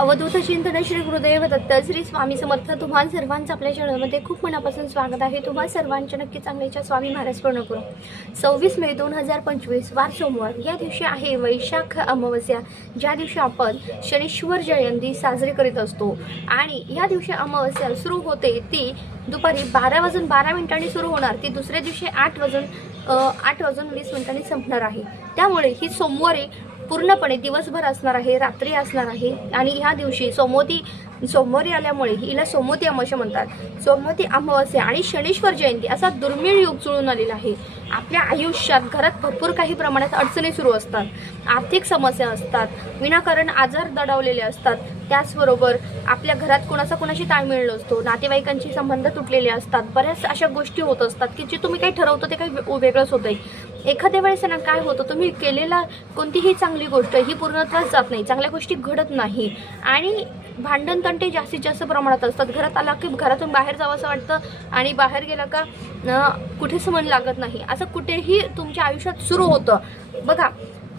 अवधूत चिंतन श्री गुरुदेव दत्त श्री स्वामी समर्थ. तुम्हा सर्वांचं आपल्या चॅनलमध्ये खूप मनापासून स्वागत आहे. तुम्हा सर्वांच्या नक्की चांगल्याच्या स्वामी महाराज पूर्ण करू सव्वीस मे दोन हजार पंचवीस वार सोमवार. या दिवशी आहे वैशाख अमावस्या. ज्या दिवशी आपण शनीश्वर जयंती साजरी करीत असतो आणि या दिवशी अमावस्या सुरू होते ती दुपारी बारा वाजून बारा मिनिटांनी सुरू होणार. ती दुसऱ्या दिवशी आठ वाजून आठ वाजून वीस मिनिटांनी संपणार आहे. त्यामुळे ही सोमवारी पूर्णपणे दिवसभर असणार आहे रात्री असणार आहे. आणि ह्या दिवशी सोमोती सोमवारी आल्यामुळे हिला सोमोती अमावस्या म्हणतात. सोमवती अमावस्या आणि शनीश्वर जयंती असा दुर्मिळ योग जुळून आलेला आहे. आपल्या आयुष्यात घरात भरपूर काही प्रमाणात अडचणी सुरू असतात. आर्थिक समस्या असतात. विनाकारण आजार दडावलेले असतात. त्याचबरोबर आपल्या घरात कोणाचा कोणाशी ताळमेळ नसतो नातेवाईकांचे संबंध तुटलेले असतात. बऱ्याच अशा गोष्टी होत असतात की जे तुम्ही काही ठरवतो ते काही वेगळंच होतं आहे एखाद्या वेळेस ना काय होतं तुम्ही केलेला कोणतीही चांगली गोष्ट ही पूर्णत्वास जात नाही. चांगल्या गोष्टी घडत नाही. आणि भांडण तंटे जास्तीत जास्त प्रमाणात असतात. घरात आला की घरातून बाहेर जावं असं वाटतं आणि बाहेर गेला का कुठेच मन लागत नाही. असं कुठेही तुमच्या आयुष्यात सुरू होतं. बघा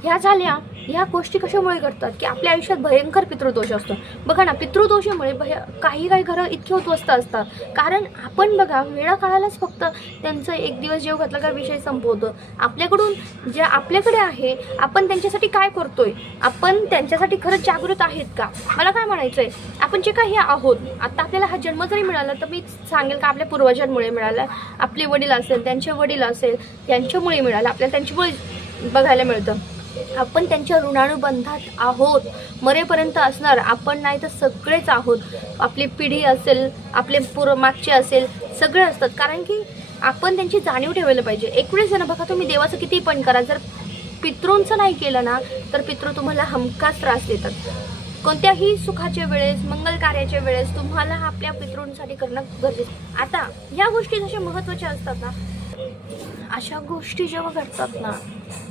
ह्या झाल्या ह्या गोष्टी कशामुळे घडतात? की आपल्या आयुष्यात भयंकर पितृदोष असतो. बघा ना पितृदोषामुळे भय काही काही घरं इतकी उद्ध्वस्त असतात. कारण आपण बघा वेळा काळालाच फक्त त्यांचं एक दिवस जेव घातला का विषय संपवतो. आपल्याकडून जे आपल्याकडे आहे आपण त्यांच्यासाठी काय करतोय? आपण त्यांच्यासाठी खरंच जागृत आहेत का? मला काय म्हणायचं आहे आपण जे काही आहोत आता आपल्याला हा जन्म जरी मिळाला तर मी सांगेल का आपल्या पूर्वजांमुळे मिळाला? आपले वडील असेल त्यांचे वडील असेल त्यांच्यामुळे मिळालं आपल्याला त्यांच्यामुळे बघायला मिळतं. आपण त्यांच्या ऋणानुबंधात आहोत. मरेपर्यंत असणार आपण नाही तर सगळेच आहोत. आपली पिढी असेल आपले पूर्व मागचे असेल सगळे असतात. कारण की आपण त्यांची जाणीव ठेवायला पाहिजे. एकवेळेस ना बघा तुम्ही देवाचं किती पण करा. जर पितृंचं नाही केलं ना तर पितृ तुम्हाला हमखास त्रास देतात. कोणत्याही सुखाच्या वेळेस मंगल कार्याच्या वेळेस तुम्हाला आपल्या पितृंसाठी करणं गरजेचं. आता ह्या गोष्टी जशा महत्त्वाच्या असतात ना अशा गोष्टी जेव्हा घडतात ना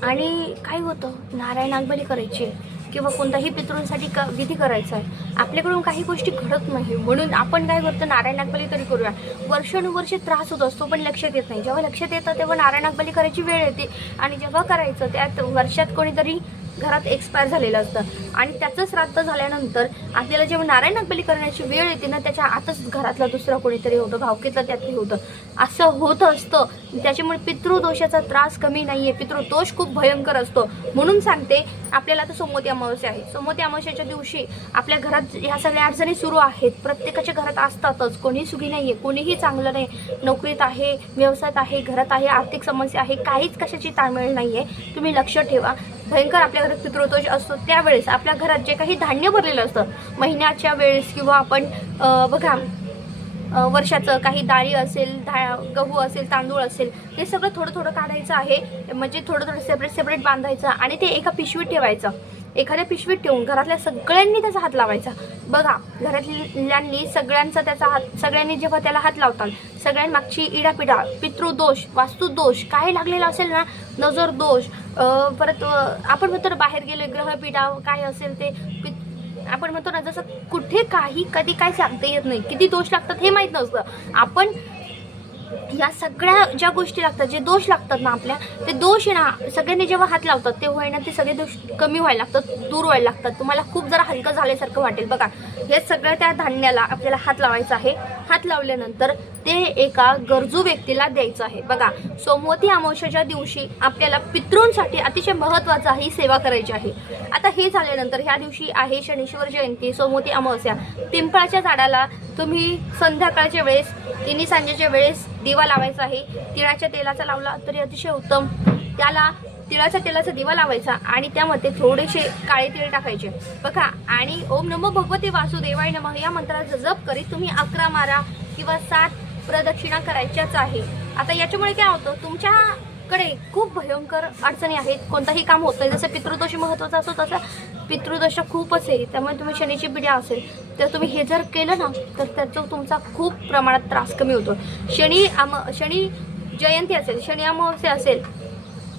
आणि काय होतं. नारायण नागबली करायची किंवा कोणत्याही पितृंसाठी क विधी करायचा आहे. आपल्याकडून काही गोष्टी घडत नाही. म्हणून आपण काय करतो? नारायण नागबली तरी करूया. वर्षानुवर्षे त्रास होत असतो पण लक्षात येत नाही. जेव्हा लक्षात येतं तेव्हा नारायण नागबली करायची वेळ येते. आणि जेव्हा करायचं त्यात वर्षात कोणीतरी घरात एक्सपायर झालेलं असतं. आणि त्याचं श्राद्ध झाल्यानंतर आपल्याला जेव्हा नारायण नागबली करण्याची वेळ येते ना त्याच्या आतच घरातला दुसरा कोणीतरी होतं भावकीतलं त्यातही होतं. असं होत असतं. त्याच्यामुळे पितृदोषाचा त्रास कमी नाही आहे पितृदोष खूप भयंकर असतो. म्हणून सांगते आपल्याला तर सोमवती अमावस्या आहे. सोमवती अमावस्याच्या दिवशी आपल्या घरात ह्या सगळ्या अडचणी सुरू आहेत. प्रत्येकाच्या घरात असतातच. कोणी सुखी नाही आहे कोणीही चांगलं नाही. नोकरीत आहे व्यवसायात आहे घरात आहे आर्थिक समस्या आहे काहीच कशाची ताळमेळ नाही आहे तुम्ही लक्ष ठेवा. भयंकर आपल्या घरात पितृदोष असतो. त्यावेळेस आपल्या घरात जे काही धान्य भरलेलं असतं महिन्याच्या वेळेस किंवा आपण बघा वर्षाचं काही डाळी असेल धा गहू असेल तांदूळ असेल ते सगळं थोडं थोडं काढायचं आहे. म्हणजे थोडं थोडं सेपरेट सेपरेट बांधायचं आणि ते एका पिशवीत ठेवायचं. एखाद्या पिशवीत ठेवून घरातल्या सगळ्यांनी त्याचा हात लावायचा. बघा घरातल्यांनी सगळ्यांचा त्याचा हात सगळ्यांनी जेव्हा त्याला हात लावतात सगळ्यांमागची इडापिडा पितृदोष वास्तुदोष काही लागलेला असेल ना नजर दोष परत आपण म्हणतो ना बाहेर गेले ग्रहपिडा काय असेल ते आपण म्हणतो ना जसं कुठे काही कधी काय सांगता येत नाही. किती दोष लागतात हे माहीत नसतं. आपण या सगळ्या ज्या गोष्टी लागतात जे दोष लागतात ना आपल्या ते दोष आहे ना सगळ्यांनी जेव्हा हात लावतात तेव्हा ना ते सगळे दोष कमी व्हायला लागतात दूर व्हायला लागतात. तुम्हाला खूप जरा हलकं झाल्यासारखं वाटेल बघा. हे सगळं त्या धान्याला आपल्याला हात लावायचा आहे. हात लावल्यानंतर ते एका गरजू व्यक्तीला द्यायचं आहे. बघा सोमवती अमावस्याच्या दिवशी आपल्याला पितृंसाठी अतिशय महत्त्वाचा ही सेवा करायची आहे. आता हे झाल्यानंतर ह्या दिवशी आहे शनीश्वर जयंती सोमवती अमावस्या. पिंपळाच्या झाडाला तुम्ही संध्याकाळच्या वेळेस तिन्ही सांजेच्या वेळेस दिवा लावायचा आहे. तिळाच्या तेलाचा लावला तरी अतिशय उत्तम. त्याला तिळाच्या तेलाचा दिवा लावायचा आणि त्यामध्ये थोडेसे काळे तिळ टाकायचे. बघा आणि ओम नमो भगवते वासुदेवाय नम या मंत्राचा जप करीत तुम्ही अकरा मारा किंवा सात प्रदक्षिणा करायच्याच आहे. आता याच्यामुळे काय होतं तुमच्याकडे खूप भयंकर अडचणी आहेत. कोणताही काम होत नाही जसं पितृदोषी महत्त्वाचा असतो तसं पितृदशा खूपच आहे त्यामुळे तुम्ही शनीची पिढी असेल तर तुम्ही हे जर केलं ना तर त्याचा तुमचा खूप प्रमाणात त्रास कमी होतो. शनी आम शनी जयंती असेल शनी अमावस्या असेल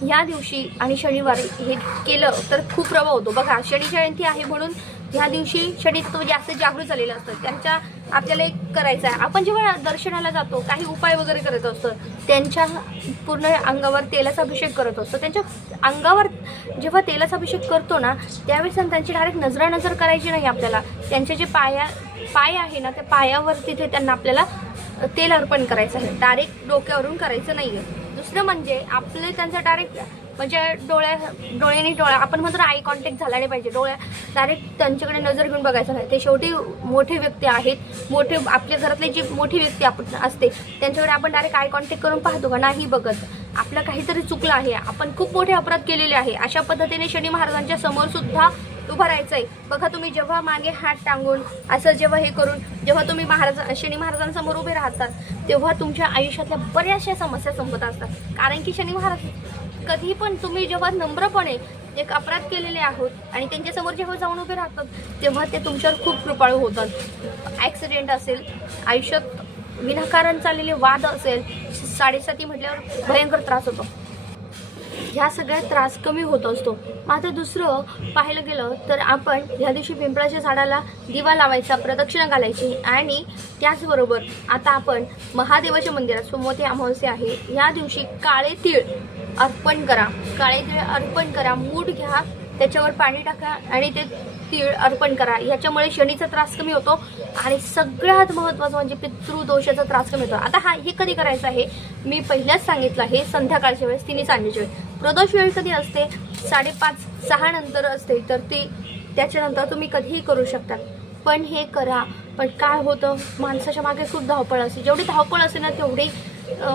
या दिवशी आणि शनिवारी हे केलं तर खूप प्रभाव होतो. बघा शनी जयंती आहे म्हणून ह्या दिवशी शनी जास्त जागृत झालेलं असतं. त्यांच्या आपल्याला एक करायचं आहे. आपण जेव्हा दर्शनाला जातो काही उपाय वगैरे करत असतो त्यांच्या पूर्ण अंगावर तेलाचा अभिषेक करत असतो. त्यांच्या अंगावर जेव्हा तेलाचा अभिषेक करतो ना त्यावेळेस त्यांची डायरेक्ट नजरा नजर करायची नाही आपल्याला. त्यांचे जे पाया पाय आहे ना त्या पायावर तिथे त्यांना आपल्याला तेल अर्पण करायचं आहे. डायरेक्ट डोक्यावरून करायचं नाही आहे दुसरं म्हणजे आपले त्यांचा डायरेक्ट म्हणजे डोळ्या डोळ्याने डोळ्या आपण म्हणतो आय कॉन्टॅक्ट झाला नाही पाहिजे. डोळ्या डायरेक्ट त्यांच्याकडे नजर घेऊन बघायचं नाही ते शेवटी मोठे व्यक्ती आहेत. मोठे आपल्या घरातले जी मोठी व्यक्ती आपण असते त्यांच्याकडे आपण डायरेक्ट आय कॉन्टॅक्ट करून पाहतो का? नाही बघत. आपलं काहीतरी चुकलं आहे. आपण खूप मोठे अपराध केलेले आहे. अशा पद्धतीने शनी महाराजांच्या समोर सुद्धा उभं राहायचं आहे बघा तुम्ही जेव्हा मागे हात टांगून असं जेव्हा हे करून जेव्हा तुम्ही महाराज शनी महाराजांसमोर उभे राहतात तेव्हा तुमच्या आयुष्यातल्या बऱ्याचशा समस्या संपत असतात. कारण की शनी महाराज कधी पण तुम्ही जेव्हा नम्रपणे एक अपराध केलेले आहोत आणि त्यांच्यासमोर जेव्हा जाऊन उभे राहतात तेव्हा ते तुमच्यावर खूप कृपाळू होतात. ॲक्सिडेंट असेल आयुष्यात विनाकारण चाललेले वाद असेल साडेसाती म्हटल्यावर भयंकर त्रास होतो. ह्या सगळ्यात त्रास कमी होत असतो. मात्र दुसरं पाहायला गेलं तर आपण ह्या दिवशी पिंपळाच्या झाडाला दिवा लावायचा प्रदक्षिणा घालायची आणि त्याचबरोबर आता आपण महादेवाच्या मंदिरात सोमवती अमावस्या आहे. या दिवशी काळे तीळ अर्पण करा. काळे तीळ अर्पण करा. मूठ घ्या त्याच्यावर पाणी टाका आणि ते तीळ अर्पण करा. याच्यामुळे शनीचा त्रास कमी होतो आणि सगळ्यात महत्त्वाचं म्हणजे पितृदोषाचा त्रास कमी होतो. आता हा हे कधी करायचं आहे? मी पहिल्याच सांगितलं आहे संध्याकाळच्या वेळेस तिने सांगितच्या वेळेस. प्रदोष वेळ कधी असते? साडेपाच सहा नंतर असते. तर ती त्याच्यानंतर तुम्ही कधीही करू शकता. पण हे करा. पण काय होतं? माणसाच्या मागे खूप धावपळ असते. जेवढी धावपळ असते ना तेवढी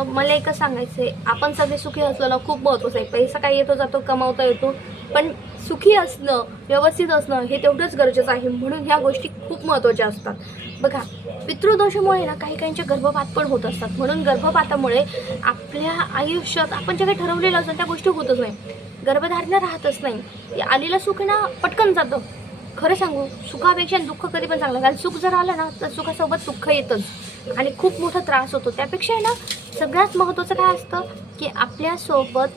मला एकच सांगायचं आहे आपण सगळे सुखी असलेलं खूप महत्त्वाचं आहे. पैसा काय येतो जातो कमावता येतो. पण सुखी असणं व्यवस्थित असणं हे तेवढंच गरजेचं आहे. म्हणून ह्या गोष्टी खूप महत्त्वाच्या असतात. बघा पितृदोषामुळे ना काही काहींचे गर्भपात पण होत असतात. म्हणून गर्भपातामुळे आपल्या आयुष्यात आपण जे काही ठरवलेलं असतं त्या गोष्टी होतच नाही. गर्भधारणा राहतच नाही. आलेलं सुख ना पटकन जातं. खरं सांगू सुखापेक्षा दुःख कधी पण चांगलं. कारण सुख जर आलं ना तर सुखासोबत दुःख येतच. आणि खूप मोठा त्रास होतो. त्यापेक्षा आहे ना सगळ्यात महत्त्वाचं काय असतं की आपल्यासोबत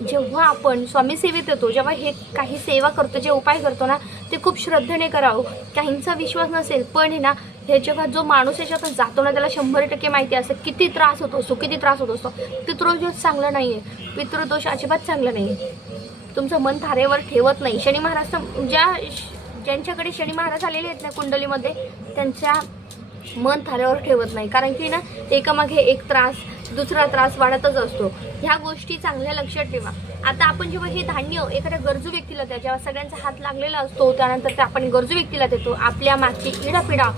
जेव्हा आपण स्वामी सेवेत येतो जेव्हा हे काही सेवा करतो जे उपाय करतो ना ते खूप श्रद्धेने करावं. काहींचा विश्वास नसेल पण आहे ना हे जेव्हा जो माणूस याच्यातून जातो ना त्याला शंभर टक्के माहिती असतं किती त्रास होतो असतो किती त्रास होत असतो. पितृदोष चांगला नाही आहे पितृदोष अजिबात चांगला नाही आहे तुमचं मन थारेवर ठेवत नाही. शनी महाराज ज्या ज्यांच्याकडे शनी महाराज आलेले आहेत ना कुंडलीमध्ये त्यांच्या मन थाऱ्यावर ठेवत नाही. कारण की ना एकामागे एक त्रास दुसरा त्रास वाढतच असतो. ह्या गोष्टी चांगल्या लक्षात ठेवा. आता आपण जेव्हा हे धान्य एखाद्या गरजू व्यक्तीला द्या जेव्हा सगळ्यांचा हात लागलेला असतो त्यानंतर ते आपण गरजू व्यक्तीला देतो आपल्या मागची इडापिडा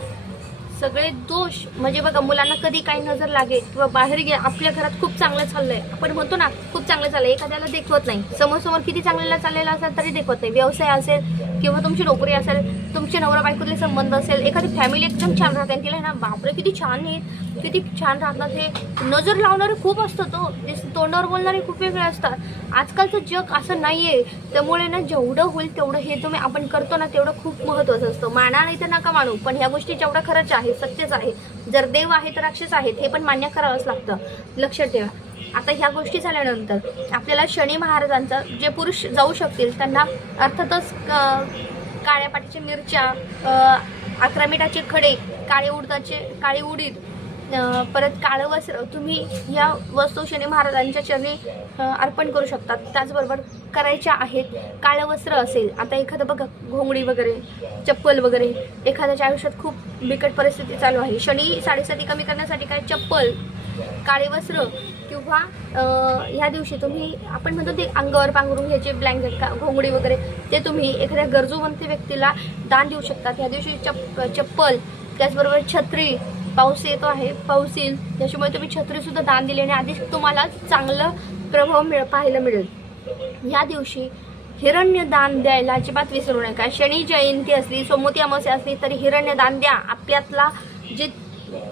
सगळे दोष म्हणजे बघा मुलांना कधी काही नजर लागे किंवा बाहेर गे आपल्या घरात खूप चांगलं चाललंय. आपण म्हणतो ना खूप चांगलं चाललंय. एखाद्याला देखवत नाही. समोर समोर किती चांगल्याला चाललेला असेल तरी देखवत नाही. व्यवसाय असेल किंवा तुमची नोकरी असेल तुमचे नवरा बायकोतले संबंध असेल एखादी फॅमिली एकदम छान राहते. आणि तिला ना बापरे किती छान आहेत किती छान राहतात हे. नजर लावणारे खूप असतं तो. तोंडावर बोलणारे खूप वेगळे असतात. आजकालचं जग असं नाही आहे त्यामुळे ना जेवढं होईल तेवढं हे तुम्ही आपण करतो ना तेवढं खूप महत्त्वाचं असतं. माना नाही तर नका मानू. पण ह्या गोष्टी जेवढं खरंच आहे सत्यच आहे. जर देव आहे तर राक्षस आहेत हे पण मान्य करावंच लागतं. लक्षात ठेवा. आता ह्या गोष्टी झाल्यानंतर आपल्याला शनी महाराजांचा जे पुरुष जाऊ शकतील त्यांना अर्थातच काळ्या पाटीच्या मिरच्या अं, अकरा मिठाचे खडे काळे उडदाचे काळे उडीद परत काळं वस्त्र तुम्ही या वस्तू शनी महाराजांच्या चरणी अर्पण करू शकतात. त्याचबरोबर करायच्या आहेत. काळं वस्त्र असेल आता एखादं बघा घोंगडी वगैरे चप्पल वगैरे एखाद्याच्या आयुष्यात खूप बिकट परिस्थिती चालू आहे. शनी साडेसाती कमी करण्यासाठी काय चप्पल काळे वस्त्र किंवा ह्या दिवशी तुम्ही आपण म्हणतो ते अंगावर पांघरून घ्यायचे ब्लँकेट का घोंगडी वगैरे ते तुम्ही एखाद्या गरजूवंत व्यक्तीला दान देऊ शकतात. ह्या दिवशी चप चप्पल त्याचबरोबर छत्री पाऊस येतो आहे पाऊस येईल. त्याच्यामुळे तुम्ही छत्रीसुद्धा दान दिल्याने आधीच तुम्हाला चांगलं प्रभाव मिळ पाहायला मिळेल. ह्या दिवशी हिरण्य दान द्यायला अजिबात विसरू नका. शनी जयंती असली सोमोती अमावस्या असली तरी हिरण्य दान द्या. आपल्यातला जे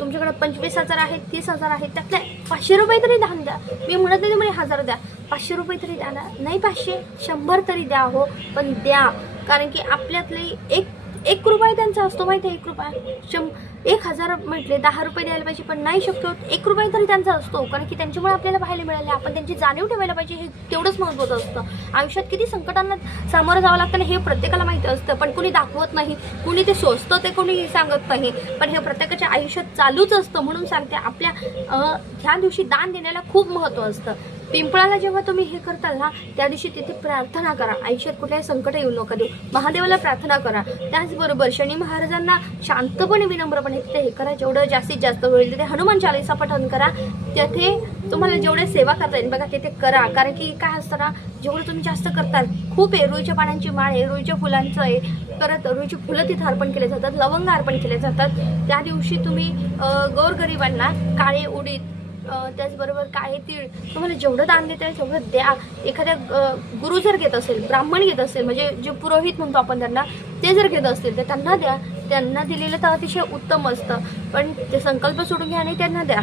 तुमच्याकडे पंचवीस हजार आहेत तीस हजार आहेत त्यातले पाचशे रुपये तरी दान द्या. मी म्हणत नाही तुम्ही हजार द्या. पाचशे रुपये तरी द्या ना. नाही पाचशे शंभर तरी द्या हो पण द्या. कारण की आपल्यातली एक एक रुपया त्यांचा असतो माहिती आहे एक रुपया. शं एक हजार म्हटले दहा रुपये द्यायला पाहिजे पण नाही शक्य होत. एक रुपया तरी त्यांचा असतो कारण की त्यांच्यामुळे आपल्याला पाहायला मिळाले. आपण त्यांची जाणीव ठेवायला पाहिजे हे तेवढंच महत्त्वाचं असतं. आयुष्यात किती संकटांना सामोरं जावं लागतं हे प्रत्येकाला माहिती असतं पण कुणी दाखवत नाही कुणी ते सोचतं ते कोणी सांगत नाही. पण हे प्रत्येकाच्या आयुष्यात चालूच असतं म्हणून सांगते आपल्या ह्या दिवशी दान देण्याला खूप महत्त्व असतं. पिंपळाला जेव्हा तुम्ही हे करताल ना त्या दिवशी तिथे प्रार्थना करा. आयुष्यात कुठल्याही संकट येऊ नका देऊ. महादेवाला प्रार्थना करा. त्याचबरोबर शनी महाराजांना शांतपणे विनम्रपणे तिथे हे करा. जेवढं जास्तीत जास्त होईल तिथे हनुमान चालीसा पठण करा. तिथे तुम्हाला जेवढे सेवा करता येईल बघा तिथे करा. कारण की काय असतं ना जेवढं तुम्ही जास्त करताल खूप आहे. रुईच्या पानांची माळ आहे रुईच्या फुलांचं आहे. परत रुईची फुलं तिथं अर्पण केले जातात लवंग अर्पण केले जातात. त्या दिवशी तुम्ही गोरगरिबांना काळे उडीद त्याचबरोबर काय तीळ तुम्हाला जेवढं दान देता येईल तेवढं द्या. एखाद्या गुरु जर घेत असेल ब्राह्मण घेत असेल म्हणजे जे पुरोहित म्हणतो आपण त्यांना ते जर घेत असतील तर त्यांना द्या. त्यांना दिलेलं तर अतिशय उत्तम असतं. पण ते संकल्प सोडून घ्या आणि त्यांना द्या.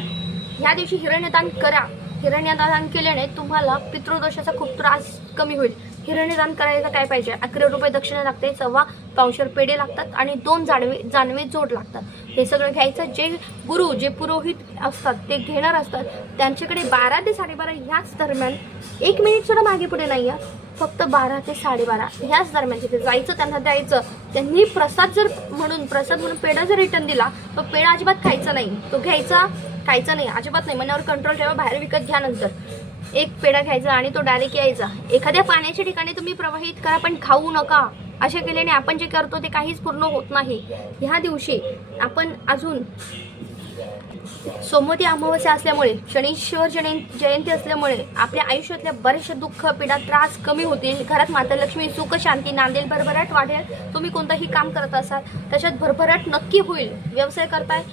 ह्या दिवशी हिरण्यदान करा. हिरण्यदान केल्याने तुम्हाला पितृदोषाचा खूप त्रास कमी होईल. हिरण्यदान करायचं काय पाहिजे? अकरा रुपये दक्षिणा लागते सव्वा पावशर पेढे लागतात आणि दोन जाणवे जानवे जोड लागतात. हे सगळं घ्यायचं. जे गुरु जे पुरोहित असतात ते घेणार असतात. त्यांच्याकडे बारा ते साडेबारा ह्याच दरम्यान एक मिनिट सुद्धा मागे पुढे नाही आहे फक्त बारा ते साडेबारा ह्याच दरम्यान तिथे जायचं त्यांना द्यायचं. त्यांनी प्रसाद जर म्हणून प्रसाद म्हणून पेढा जर रिटर्न दिला तर पेढा अजिबात खायचा नाही. तो घ्यायचा खायचा नाही. अजिबात नाही. मनावर कंट्रोल ठेवा. बाहेर विकत घ्या नंतर. एक पेढा घ्यायचा आणि तो डायरेक्ट यायचा. एखाद्या पाण्याच्या ठिकाणी तुम्ही प्रवाहित करा पण खाऊ नका. असे केल्याने आपण जे करतो ते काहीच पूर्ण होत नाही. ह्या दिवशी आपण अजून सोमवती अमावस्या असल्यामुळे शनीश्वर जयं जयंती असल्यामुळे आपल्या आयुष्यातल्या बरेचसे दुःख पीडा त्रास कमी होतील. घरात माता लक्ष्मी सुख शांती नांदेल भरभराट वाढेल. तुम्ही कोणतंही काम करत असाल त्याच्यात भरभराट नक्की होईल. व्यवसाय करताय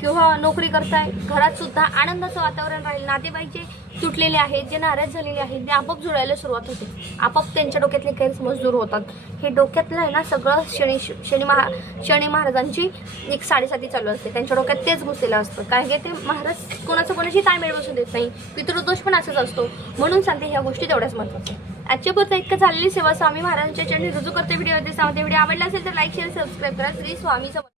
किंवा नोकरी करताय घरात सुद्धा आनंदाचं वातावरण राहील. नातेवाईक जे तुटलेले आहेत जे नाराज झालेले आहेत ते आपोआप जुळायला सुरुवात होते. आपोआप त्यांच्या डोक्यातले गैरसमज दूर होतात. हे डोक्यातलं आहे ना सगळं शनी शनी महा शनी महाराजांची एक साडेसाती चालू असते. त्यांच्या डोक्यात तेच घुसलेलं असतं. काय की ते महाराज कोणाचं कोणाशी काय बसून देत नाही. पितृदोष पण असंच असतो. म्हणून सांगते ह्या गोष्टी तेवढ्याच महत्त्वाच्या आजच्या पुरता इतकं झालेली सेवा स्वामी महाराजांच्या चरणी रुजू करते व्हिडिओ सांगते व्हिडिओ आवडला असेल तर लाईक शेअर सबस्क्राईब करा. श्री स्वामी